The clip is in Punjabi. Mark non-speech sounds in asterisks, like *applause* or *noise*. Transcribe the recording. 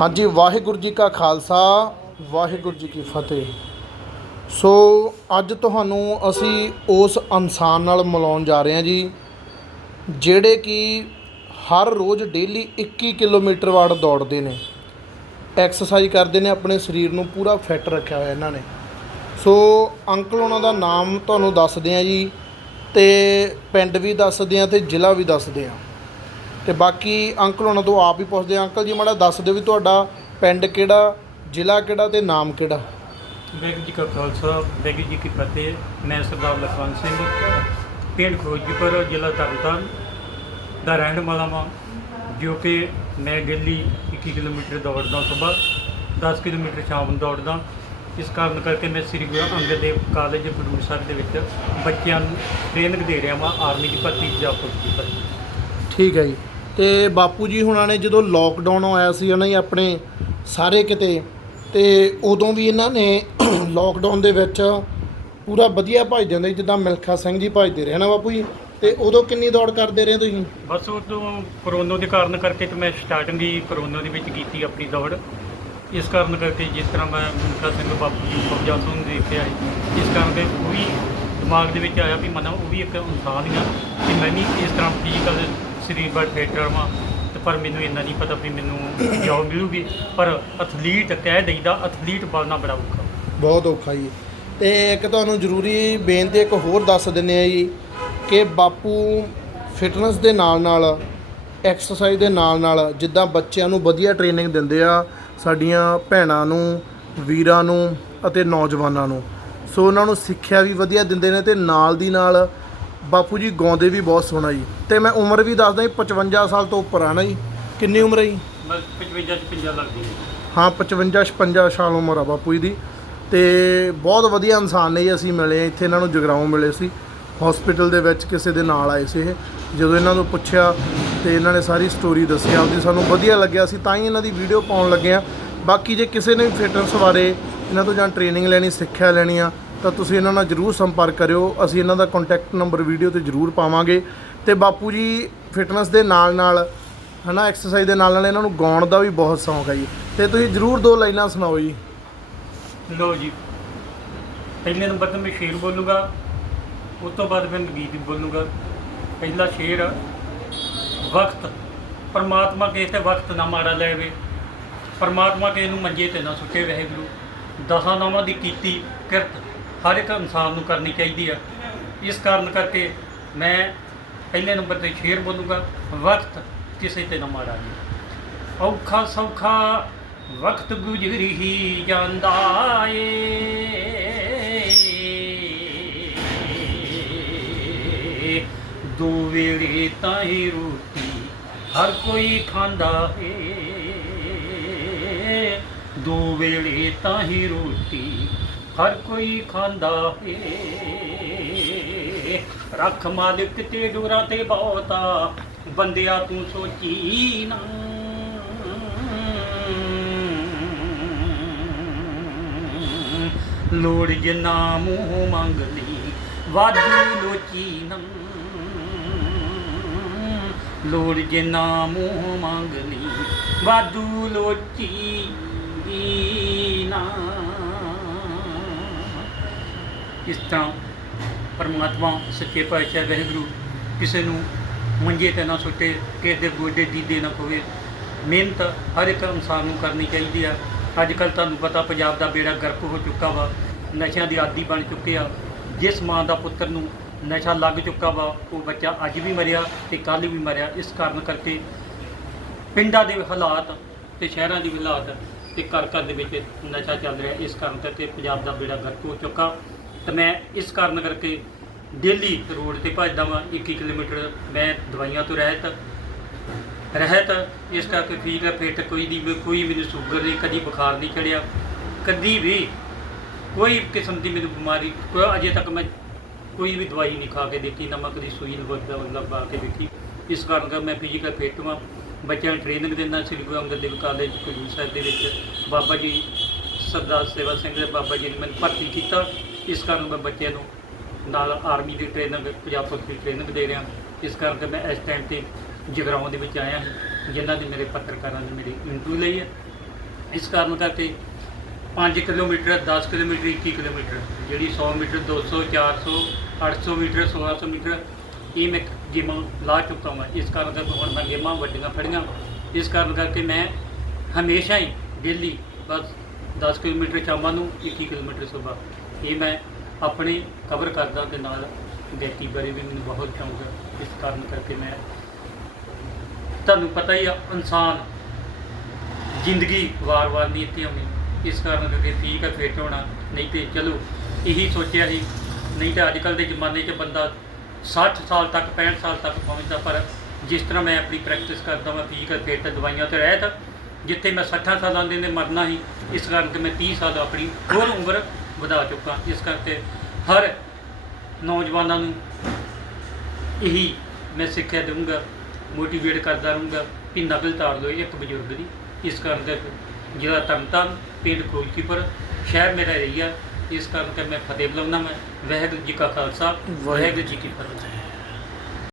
ਹਾਂਜੀ, ਵਾਹਿਗੁਰੂ ਜੀ ਕਾ ਖਾਲਸਾ, ਵਾਹਿਗੁਰੂ ਜੀ ਕੀ ਫਤਿਹ। ਸੋ, ਅੱਜ ਤੁਹਾਨੂੰ ਅਸੀਂ ਉਸ ਇਨਸਾਨ ਨਾਲ ਮਿਲਾਉਣ ਜਾ ਰਹੇ ਹਾਂ ਜੀ, ਜਿਹੜੇ ਕਿ ਹਰ ਰੋਜ਼ ਡੇਲੀ 21 ਕਿਲੋਮੀਟਰ ਵਾਰ ਦੌੜਦੇ ਨੇ। ਐਕਸਰਸਾਈਜ਼ ਕਰਦੇ ਨੇ, ਆਪਣੇ ਸਰੀਰ ਨੂੰ ਪੂਰਾ ਫਿੱਟ ਰੱਖਿਆ ਹੋਇਆ ਇਹਨਾਂ ਨੇ। ਸੋ, ਅੰਕਲ ਉਹਨਾਂ ਦਾ ਨਾਮ ਤੁਹਾਨੂੰ ਦੱਸਦੇ ਆ ਜੀ, ਤੇ ਪਿੰਡ ਵੀ ਦੱਸਦੇ ਆ ਤੇ ਜ਼ਿਲ੍ਹਾ ਵੀ ਦੱਸਦੇ ਆ ਤੇ ਬਾਕੀ ਅੰਕਲ ਉਹਨਾਂ ਤੋਂ ਆਪ ਹੀ ਪੁੱਛਦੇ ਆ। ਅੰਕਲ ਜੀ ਮਾੜਾ ਦੱਸ ਦਿਓ ਵੀ ਤੁਹਾਡਾ ਪਿੰਡ ਕਿਹੜਾ ਜ਼ਿਲ੍ਹਾ ਕਿਹੜਾ ਤੇ ਨਾਮ ਕਿਹੜਾ? ਵਾਹਿਗੁਰੂ ਜੀ ਕਾ ਖਾਲਸਾ ਵਾਹਿਗੁਰੂ ਜੀ ਕੀ ਫਤਿਹ। ਮੈਂ ਸਰਦਾਰ ਲਖਵੰਤ ਸਿੰਘ ਪਿੰਡ ਖੋਜੀਪੁਰ ਜ਼ਿਲ੍ਹਾ ਤਰਨਤਾਰਨ ਦਾ ਰਹਿਣ ਵਾਲਾ ਹਾਂ ਜੋ ਕਿ ਮੈਂ ਡੇਲੀ 21 ਕਿਲੋਮੀਟਰ ਦੌੜਦਾ ਸਵੇਰ 10 ਕਿਲੋਮੀਟਰ ਸ਼ਾਮ ਨੂੰ ਦੌੜਦਾ। ਇਸ ਕਾਰਨ ਕਰਕੇ ਮੈਂ ਸ੍ਰੀ ਗੁਰੂ ਅੰਗਦ ਦੇਵ ਕਾਲਜ ਸਾਹਿਬ ਦੇ ਵਿੱਚ ਬੱਚਿਆਂ ਨੂੰ ਟ੍ਰੇਨਿੰਗ ਦੇ ਰਿਹਾ ਹਾਂ ਆਰਮੀ ਦੀ ਭਰਤੀ ਜਾਂ ਪੁਲਿਸ ਦੀ ਭਰਤੀ। ਠੀਕ ਹੈ ਜੀ। ਤੇ ਬਾਪੂ ਜੀ ਹੁਣਾਂ ਨੇ ਜਦੋਂ ਲੋਕਡਾਊਨ ਆਇਆ ਸੀ ਉਹਨਾਂ ਹੀ ਆਪਣੇ ਸਾਰੇ ਕਿਤੇ ਤੇ ਉਦੋਂ ਵੀ ਇਹਨਾਂ ਨੇ *clears throat* ਲੋਕਡਾਊਨ ਦੇ ਵਿੱਚ ਪੂਰਾ ਵਧੀਆ ਭਜਦੇ ਹੁੰਦੇ ਸੀ, ਜਿੱਦਾਂ ਮਿਲਖਾ ਸਿੰਘ ਜੀ ਭਜਦੇ ਰਹੇ ਨਾ ਬਾਪੂ ਜੀ? ਤੇ ਉਦੋਂ ਕਿੰਨੀ ਦੌੜ ਕਰਦੇ ਰਹੇ ਤੁਸੀਂ? ਬਸ ਉਹ ਤੋਂ ਕਰੋਨਾ ਦੇ ਕਾਰਨ ਕਰਕੇ ਤੇ ਮੈਂ ਸਟਾਰਟਿੰਗ ਹੀ ਕਰੋਨਾ ਦੇ ਵਿੱਚ ਕੀਤੀ ਆਪਣੀ ਦੌੜ। ਇਸ ਕਾਰਨ ਕਰਕੇ ਜਿਸ ਤਰ੍ਹਾਂ ਮੈਂ ਮੁਖਾ ਸਿੰਘ ਬਾਪੂ ਜੀ ਕਬਜਾ ਸਿੰਘ ਨੂੰ ਦੇਖਿਆ ਹੈ ਇਸ ਕਾਰਨ ਕੇ ਉਹ ਵੀ ਦਿਮਾਗ ਦੇ ਵਿੱਚ ਆਇਆ ਵੀ ਮਨ ਉਹ ਵੀ ਇੱਕ ਇਨਸਾਨ ਹੀ ਆ ਕਿ ਮੈਂ ਵੀ ਇਸ ਤਰ੍ਹਾਂ ਫਿਜ਼ੀਕਲ ਸਰੀਰ ਥੀਏਟਰ ਫਿੱਟ ਤੇ ਪਰ ਮੈਨੂੰ ਇੰਨਾ ਨਹੀਂ ਪਤਾ ਵੀ ਮੈਨੂੰ ਜੋਬ ਮਿਲੂਗੀ। ਪਰ ਐਥਲੀਟ ਕਹਿ ਦਈਦਾ ਐਥਲੀਟ ਬਣਨਾ ਬੜਾ ਔਖਾ। ਬਹੁਤ ਔਖਾ ਜੀ। ਤੇ ਇੱਕ ਤੁਹਾਨੂੰ ਜ਼ਰੂਰੀ ਬੇਨਤੀ, ਇੱਕ ਹੋਰ ਦੱਸ ਦਿੰਨੇ ਆ ਜੀ, ਕਿ ਬਾਪੂ ਫਿਟਨੈਸ ਦੇ ਨਾਲ ਨਾਲ ਐਕਸਰਸਾਈਜ਼ ਦੇ ਨਾਲ ਨਾਲ ਜਿੱਦਾਂ ਬੱਚਿਆਂ ਨੂੰ ਵਧੀਆ ਟ੍ਰੇਨਿੰਗ ਦਿੰਦੇ ਆ, ਸਾਡੀਆਂ ਭੈਣਾਂ ਨੂੰ, ਵੀਰਾਂ ਨੂੰ ਅਤੇ ਨੌਜਵਾਨਾਂ ਨੂੰ। ਸੋ ਉਹਨਾਂ ਨੂੰ ਸਿੱਖਿਆ ਵੀ ਵਧੀਆ ਦਿੰਦੇ ਨੇ ਤੇ ਨਾਲ ਦੀ ਨਾਲ ਬਾਪੂ ਜੀ ਗਾਉਂਦੇ ਵੀ ਬਹੁਤ ਸੋਹਣਾ ਜੀ। ਤੇ ਮੈਂ ਉਮਰ ਵੀ ਦੱਸਦਾ ਜੀ 55 ਸਾਲ ਤੋਂ ਉੱਪਰ ਆ ਨਾ ਜੀ। ਕਿੰਨੀ ਉਮਰ ਹੈ ਜੀ? ਬਸ 55 ਚ 50 ਲੱਗਦੀ ਹੈ। ਹਾਂ 55 56 ਸਾਲ ਉਮਰ ਆ ਬਾਪੂ ਜੀ ਦੀ। ਤੇ ਬਹੁਤ ਵਧੀਆ ਇਨਸਾਨ ਨੇ ਜੀ ਅਸੀਂ ਮਿਲੇ ਇੱਥੇ ਇਹਨਾਂ ਨੂੰ ਜਗਰਾਉਂ ਮਿਲੇ ਸੀ। ਹਸਪੀਟਲ ਦੇ ਵਿੱਚ ਕਿਸੇ ਦੇ ਨਾਲ ਆਏ ਸੀ ਇਹ। ਜਦੋਂ ਇਹਨਾਂ ਤੋਂ ਪੁੱਛਿਆ ਤੇ ਇਹਨਾਂ ਨੇ ਸਾਰੀ ਸਟੋਰੀ ਦੱਸੀ ਆਪਦੀ ਸਾਨੂੰ ਵਧੀਆ ਲੱਗਿਆ। ਸੀ ਤਾਂ ਹੀ ਇਹਨਾਂ ਦੀ ਵੀਡੀਓ ਪਾਉਣ ਲੱਗੇ ਆ ਬਾਕੀ ਜੇ ਕਿਸੇ ਨੇ ਫਿਟਨੈਸ ਬਾਰੇ ਇਹਨਾਂ ਤੋਂ ਜਾਂ ਟ੍ਰੇਨਿੰਗ ਲੈਣੀ ਸਿੱਖਿਆ ਲੈਣੀ ਆ ਤਾਂ ਤੁਸੀਂ ਇਹਨਾਂ ਨਾਲ ਜਰੂਰ ਸੰਪਰਕ ਕਰਿਓ। ਅਸੀਂ ਇਹਨਾਂ ਦਾ ਕੰਟੈਕਟ ਨੰਬਰ ਵੀਡੀਓ ਤੇ ਜਰੂਰ ਪਾਵਾਂਗੇ। ਤੇ ਬਾਪੂ ਜੀ ਫਿਟਨੈਸ ਦੇ ਨਾਲ ਨਾਲ ਹਨਾ ਐਕਸਰਸਾਈਜ਼ ਦੇ ਨਾਲ ਨਾਲ ਇਹਨਾਂ ਨੂੰ ਗਾਉਣ ਦਾ ਵੀ ਬਹੁਤ ਸ਼ੌਂਕ ਹੈ ਜੀ। ਤੇ ਤੁਸੀਂ ਜਰੂਰ ਦੋ ਲਾਈਨਾਂ ਸੁਣਾਓ ਜੀ। ਲੋ ਜੀ। ਪਹਿਲੇ ਨੰਬਰ ਤੇ ਮੈਂ ਸ਼ੇਰ ਬੋਲੂਗਾ। ਉਸ ਤੋਂ ਬਾਅਦ ਮੈਂ ਗੀਤ ਬੋਲੂਗਾ। ਪਹਿਲਾ ਸ਼ੇਰ, ਵਕਤ, ਪਰਮਾਤਮਾ ਕਿਸੇ ਤੇ ਵਕਤ ਨਾ ਮਾੜਾ ਲੈਵੇ। ਪਰਮਾਤਮਾ ਕਿਸੇ ਨੂੰ ਮੰਜੇ ਤੇ ਨਾ ਸੁੱਟੇ, ਵਾਹਿਗੁਰੂ। ਦਸਾਂ ਨਾਵਾਂ ਦੀ ਕੀਤੀ ਕਿਰਤ ਹਰ ਇੱਕ ਇਨਸਾਨ ਨੂੰ ਕਰਨੀ ਚਾਹੀਦੀ ਆ। ਇਸ ਕਾਰਨ ਕਰਕੇ ਮੈਂ ਪਹਿਲੇ ਨੰਬਰ ਤੇ ਸ਼ੇਰ ਬੋਲੂਗਾ, ਵਕਤ ਕਿਸੇ ਤੇ ਨਾ ਮਾੜਾ ਨਹੀਂ ਔਖਾ ਸੌਖਾ ਵਕਤ ਗੁਜ਼ਰੀ ਹੀ ਜਾਂਦਾ ਏ। ਦੋ ਵੇਲੇ ਤਾਂ ਹੀ ਰੋਟੀ ਹਰ ਕੋਈ ਖਾਂਦਾ ਏ। ਦੋ ਵੇਲੇ ਤਾਂ ਹੀ ਰੋਟੀ ਹਰ ਕੋਈ ਖਾਂਦਾ ਏ। ਰੱਖ ਮਾਲਿਕ ਤੇ ਡੋਰਾ ਤੇ ਬਹੁਤਾ, ਬੰਦਿਆ ਤੂੰ ਸੋਚੀ ਨਾ। ਲੋੜ ਜਿਨਾ ਮੂੰਹ ਮੰਗ ਲਈ, ਵਾਧੂ ਲੋਚੀ ਨਾ। ਲੋੜ ਜਿਨਾ ਮੂੰਹ ਮੰਗ ਲਈ, ਵਾਧੂ ਲੋਚੀ ਨਾ। ਇਸ ਤਰ੍ਹਾਂ ਪਰਮਾਤਮਾ ਸੱਚੇ ਪਾਤਸ਼ਾਹ ਵਾਹਿਗੁਰੂ ਕਿਸੇ ਨੂੰ ਮੰਜੇ ਤੇ ਨਾ ਸੁੱਟੇ, ਕਿਸੇ ਦੇ ਗੋਡੇ ਦੀਦੇ ਨਾ ਪਵੇ। ਮਿਹਨਤ ਹਰ ਇੱਕ ਇਨਸਾਨ ਨੂੰ ਕਰਨੀ ਚਾਹੀਦੀ ਆ। ਅੱਜ ਕੱਲ ਤੁਹਾਨੂੰ ਪਤਾ ਪੰਜਾਬ ਦਾ ਬੇੜਾ ਗਰਕ ਹੋ ਚੁੱਕਾ ਵਾ, ਨਸ਼ਿਆਂ ਦੀ ਆਦੀ ਬਣ ਚੁੱਕੇ ਆ। ਜਿਸ ਮਾਂ ਦਾ ਪੁੱਤਰ ਨੂੰ ਨਸ਼ਾ ਲੱਗ ਚੁੱਕਾ ਵਾ, ਉਹ ਬੱਚਾ ਅੱਜ ਵੀ ਮਰਿਆ ਤੇ ਕੱਲ੍ਹ ਵੀ ਮਰਿਆ। ਇਸ ਕਾਰਨ ਕਰਕੇ ਪਿੰਡਾਂ ਦੇ ਹਾਲਾਤ ਤੇ ਸ਼ਹਿਰਾਂ ਦੇ ਹਾਲਾਤ ਤੇ ਘਰ ਘਰ ਦੇ ਵਿੱਚ ਨਸ਼ਾ ਚੱਲ ਰਿਹਾ। ਇਸ ਕਾਰਨ ਕਰਕੇ ਪੰਜਾਬ ਦਾ ਬੇੜਾ ਗਰਕ ਹੋ ਚੁੱਕਾ। ਤੇ ਮੈਂ ਇਸ ਕਾਰਨ ਕਰਕੇ ਡੇਲੀ ਰੋਡ ਤੇ ਭੱਜਦਾ ਵਾਂ 21 ਕਿਲੋਮੀਟਰ ਮੈਂ ਦਵਾਈਆਂ ਤੋਂ ਰਹਿਤ ਰਹਿਤ। ਇਸ ਕਰਕੇ ਠੀਕ ਫਿੱਟ ਕੋਈ ਦੀ ਕੋਈ ਮੈਨੂੰ ਸ਼ੂਗਰ ਨਹੀਂ, ਕਦੀ ਬੁਖਾਰ ਨਹੀਂ ਚੜਿਆ, ਕਦੀ ਵੀ ਕੋਈ ਕਿਸਮ ਦੀ ਮੈਨੂੰ ਬਿਮਾਰੀ ਅਜੇ ਤੱਕ ਮੈਂ ਕੋਈ ਵੀ ਦਵਾਈ ਨਹੀਂ ਖਾ ਕੇ ਦੇਖੀ, ਨਾ ਮੈਂ ਕਦੀ ਸੂਈ ਲਗਵਾ ਲਗਵਾ ਕੇ ਦੇਖੀ। ਇਸ ਕਾਰਨ ਕਰਕੇ ਮੈਂ ਫਿਜ਼ੀਕਲ ਫਿੱਟ ਵਾਂ। ਬੱਚਿਆਂ ਨੂੰ ਟ੍ਰੇਨਿੰਗ ਦਿੰਦਾ, ਸ੍ਰੀ ਗੁਰੂ ਅੰਗਦ ਦੇਵ ਕਾਲਜ ਖਡੂਰ ਸਾਹਿਬ ਦੇ ਵਿੱਚ। ਬਾਬਾ ਜੀ, ਸਰਦਾਰ ਸੇਵਾ ਸਿੰਘ ਦੇ ਬਾਬਾ ਜੀ ਨੇ ਮੈਨੂੰ ਭਰਤੀ ਕੀਤਾ। ਇਸ ਕਾਰਨ ਮੈਂ ਬੱਚਿਆਂ ਨੂੰ ਨਾਲ ਆਰਮੀ ਦੀ ਟ੍ਰੇਨਿੰਗ, ਪੰਜਾਬ ਪੁਲਿਸ ਦੀ ਟ੍ਰੇਨਿੰਗ ਦੇ ਰਿਹਾ। ਇਸ ਕਰਕੇ ਮੈਂ ਇਸ ਟਾਈਮ ਤੇ ਜਗਰਾਉਂ ਦੇ ਵਿੱਚ ਆਇਆ ਹਾਂ ਜਿਨ੍ਹਾਂ ਨੇ ਮੇਰੇ ਪੱਤਰਕਾਰਾਂ ਨੇ ਮੇਰੀ ਇੰਟਰਵਿਊ ਲਈ ਹੈ। ਇਸ ਕਾਰਨ ਕਰਕੇ 5 ਕਿਲੋਮੀਟਰ 10 ਕਿਲੋਮੀਟਰ 21 ਕਿਲੋਮੀਟਰ, ਜਿਹੜੀ 100 ਮੀਟਰ 200 400 800 ਮੀਟਰ 1600 ਮੀਟਰ, ਇਹ ਮੈਂ ਗੇਮਾਂ ਲਾ ਚੁੱਕਾ ਹਾਂ ਇਸ ਕਾਰਨ ਕਰਕੇ ਹੁਣ ਮੈਂ ਗੇਮਾਂ ਵੱਡੀਆਂ ਫੜੀਆਂ। ਇਸ ਕਾਰਨ ਕਰਕੇ ਮੈਂ ਹਮੇਸ਼ਾ ਹੀ ਡੇਲੀ ਬਸ 10 ਕਿਲੋਮੀਟਰ ਸ਼ਾਮਾਂ ਨੂੰ 21 ਕਿਲੋਮੀਟਰ ਸਵੇਰ। ਇਹ ਮੈਂ ਆਪਣੇ ਕਵਰ ਕਰਦਾ ਤੇ ਨਾਲ ਗਾਇਕੀ ਬਾਰੇ ਵੀ ਮੈਨੂੰ ਬਹੁਤ ਸ਼ੌਂਕ ਹੈ। ਇਸ ਕਾਰਨ ਕਰਕੇ ਮੈਂ ਤੁਹਾਨੂੰ ਪਤਾ ਹੀ ਆ, ਇਨਸਾਨ ਜ਼ਿੰਦਗੀ ਵਾਰ-ਵਾਰ ਨਹੀਂ ਇੱਥੇ ਆਉਣੀ ਇਸ ਕਾਰਨ ਕਰਕੇ ਠੀਕ ਹੈ ਫਿੱਟ ਹੋਣਾ, ਨਹੀਂ ਤੇ ਚਲੋ, ਇਹੀ ਸੋਚਿਆ ਸੀ। ਨਹੀਂ ਤਾਂ ਅੱਜ ਕੱਲ੍ਹ ਦੇ ਜ਼ਮਾਨੇ 'ਚ ਬੰਦਾ 60 ਸਾਲ ਤੱਕ 65 ਸਾਲ ਤੱਕ ਪਹੁੰਚਦਾ, ਪਰ ਜਿਸ ਤਰ੍ਹਾਂ ਮੈਂ ਆਪਣੀ ਪ੍ਰੈਕਟਿਸ ਕਰਦਾ ਮੈਂ ਫਿਜ਼ੀਕਲ ਫਿੱਟ ਦਵਾਈਆਂ ਤੇ ਰਹਿਤ, ਜਿੱਥੇ ਮੈਂ 60 ਸਾਲਾਂ ਦੇ ਨੇ ਮਰਨਾ ਸੀ, ਇਸ ਕਾਰਨ ਕਿ ਮੈਂ 30 ਸਾਲ ਆਪਣੀ ਹੋਰ ਉਮਰ ਵਧਾ ਚੁੱਕਾ। ਇਸ ਕਰਕੇ ਹਰ ਨੌਜਵਾਨਾਂ ਨੂੰ ਇਹੀ ਮੈਂ ਸਿੱਖਿਆ ਦਊਂਗਾ ਮੋਟੀਵੇਟ ਕਰਦਾ ਰਹੂੰਗਾ ਕਿ ਨਕਲ ਤਾਰ ਲਓ ਇੱਕ ਬਜ਼ੁਰਗ ਦੀ। ਇਸ ਕਾਰਨ ਕਰਕੇ ਜਿਹੜਾ ਤਰਨਤਾਰਨ, ਪਿੰਡ ਕੋਲਕੀਪਰ ਸ਼ਹਿਰ ਮੇਰਾ ਏਰੀਆ। ਇਸ ਕਾਰਨ ਕਿ ਮੈਂ ਫਤਿਹ ਬੁਲਾਉਣਾ ਮੈਂ। ਵਾਹਿਗੁਰੂ ਜੀ ਕਾ ਖਾਲਸਾ, ਵਾਹਿਗੁਰੂ ਜੀ ਕੀ ਫਤਿਹ।